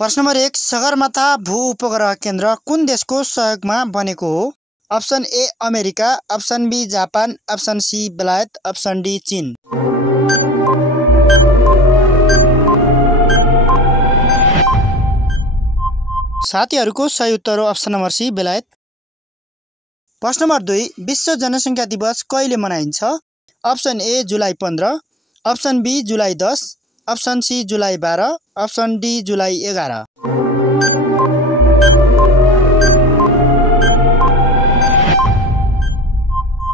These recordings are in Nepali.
प्रश्न नम्बर 1 सगरमाथा भू-उपग्रह केन्द्र कुन देशको सहयोगमा बनेको हो? Option A America, option B Japan, option C बेलायत, अप्सन डी चीन। साथीहरूको सही उत्तर हो अप्सन नम्बर सी बेलायत। प्रश्न नम्बर 2 विश्व जनसङ्ख्या दिवस कहिले मनाइन्छ? अप्सन ए जुलाई 15, अप्सन बी जुलाई 10, अप्सन सी जुलाई 12, अप्सन डी जुलाई 11।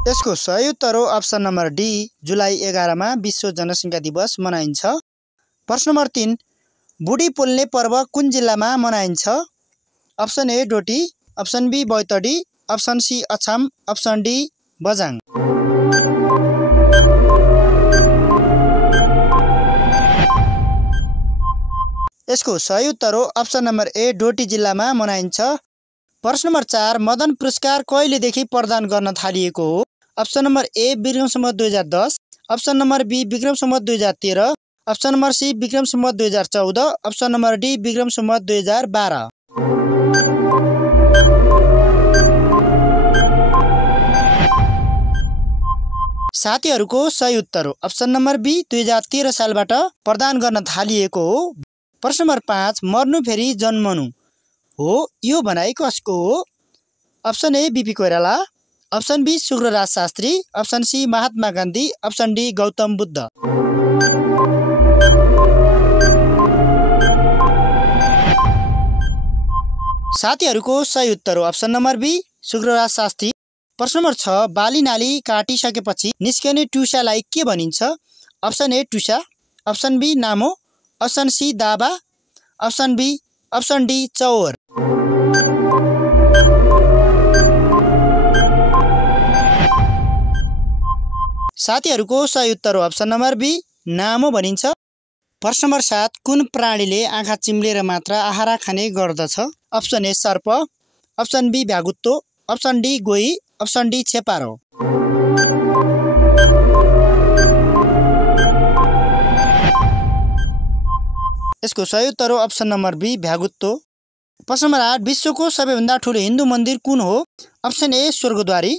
यसको सही उत्तर हो अप्सन नम्बर डी जुलाई 11 मा विश्व जनसङ्ख्या दिवस मनाइन्छ। प्रश्न नम्बर 3 बुढी पोल्ने पर्व कुन जिल्लामा मनाइन्छ? Option A Doti, option B Baitadi, option C Achham, option D Bajhang. यसको सही उत्तर हो अप्सन नम्बर ए डोटी जिल्लामा मनाइन्छ। प्रश्न नम्बर 4 मदन पुरस्कार कहिलेदेखि प्रदान गर्न थालिएको हो? Option number A Vikram Samvat 2010, option number B Vikram Samvat 2013, option number C Vikram Samvat 2014, option number D Vikram Samvat 2012। साथीहरूको सही उत्तर हो अप्सन नम्बर बी 2013 सालबाट प्रदान गर्न थालिएको हो। प्रश्न नम्बर 5 मर्नु फेरि जन्मनु हो यो भनाइ कसको हो? Option A BP Koirala, option B Sugraraj Shastri, option C Mahatma Gandhi, option D Gautam Buddha. साथीहरूको सही उत्तर हो option number B Sugraraj Shastri. प्रश्न नम्बर 6 बाली नाली काटिसकेपछि निस्कने टुसालाई के भनिन्छ? अप्सन ए टुसा, अप्सन बी नामो, अप्सन सी दाबा, अप्सन डी चौर। साथीहरूको सही उत्तर हो अप्सन नम्बर बी नामो भनिन्छ। प्रश्न नम्बर 7 कुन प्राणीले आँखा चिम्लेर मात्र आहारा खाने गर्दछ? अप्सन ए सर्प, अप्सन बी भ्यागुत्तो, अप्सन डी गोही, अप्सन डी छेपारो। यसको सही उत्तर हो अप्सन नम्बर बी भ्यागुत्तो। प्रश्न नम्बर 8 विश्वको सबैभन्दा ठुलो हिन्दू मन्दिर कुन हो? Option A Swargadwari,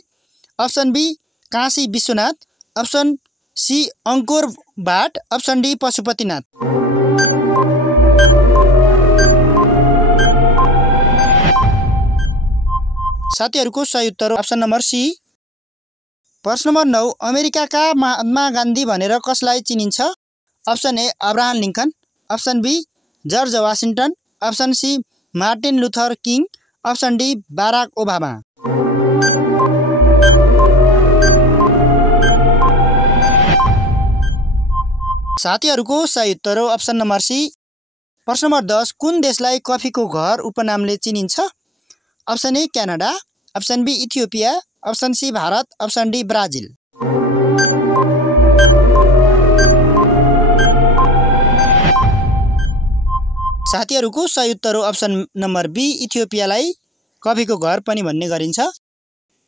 option B Kashi Vishwanath, option C Angkor Wat, option D Pashupatinath. साथीहरूको सही उत्तर हो अप्सन नम्बर सी। प्रश्न नम्बर 9 अमेरिकाका महात्मा गान्धी भनेर कसलाई चिनिन्छ? Option A Abraham Lincoln, option B George Washington, option C Martin Luther King, option D Barack Obama. साथीहरूको सही उत्तर हो अप्सन नम्बर सी। प्रश्न नम्बर 10 कुन देशलाई कफीको घर उपनामले चिनिन्छ? Option A Canada, option B Ethiopia, option C Bharat, option D Brazil. साथीहरूको सही उत्तर हो अप्सन नम्बर बी इथियोपियालाई कफीको घर पनि भन्ने गरिन्छ।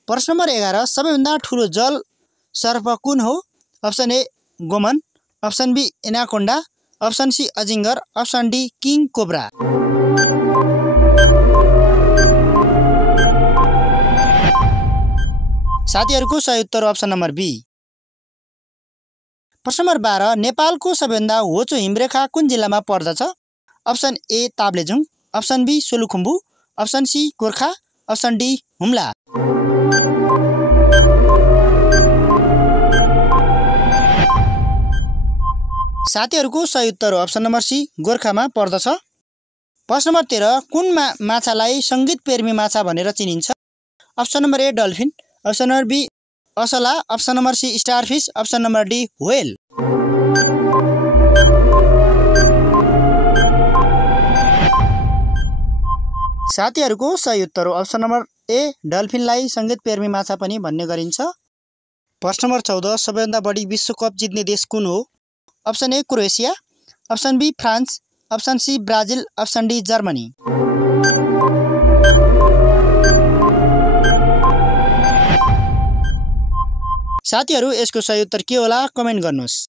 प्रश्न नम्बर 11 सबैभन्दा ठुलो जल सर्प कुन हो? अप्सन ए गोमन, option B anaconda, option C अजिङ्गर, अप्सन डी किङ कोब्रा। साथीहरूको सही उत्तर हो अप्सन नम्बर बी। प्रश्न नम्बर 12 नेपालको सबैभन्दा होचो हिमरेखा कुन जिल्लामा पर्दछ? Option A Taplejung, option B Solukhumbu, option C Gorkha, option D Humla. साथीहरूको सही उत्तर हो अप्सन नम्बर सी गोर्खामा पर्दछ। प्रश्न नम्बर 13 कुन माछालाई सङ्गीत प्रेमी माछा भनेर चिनिन्छ? Option number A dolphin, option number B असला, option number C starfish, option number D whale. साथीहरूको सही उत्तर हो अप्सन नम्बर ए डल्फिनलाई सङ्गीत प्रेमी माछा पनि भन्ने गरिन्छ। प्रश्न नम्बर 14 सबैभन्दा बढी विश्वकप जित्ने देश कुन हो? Option A Croatia, option B France, option C Brazil, option D Germany. साथीहरू यसको सही उत्तर के होला कमेन्ट गर्नुहोस्।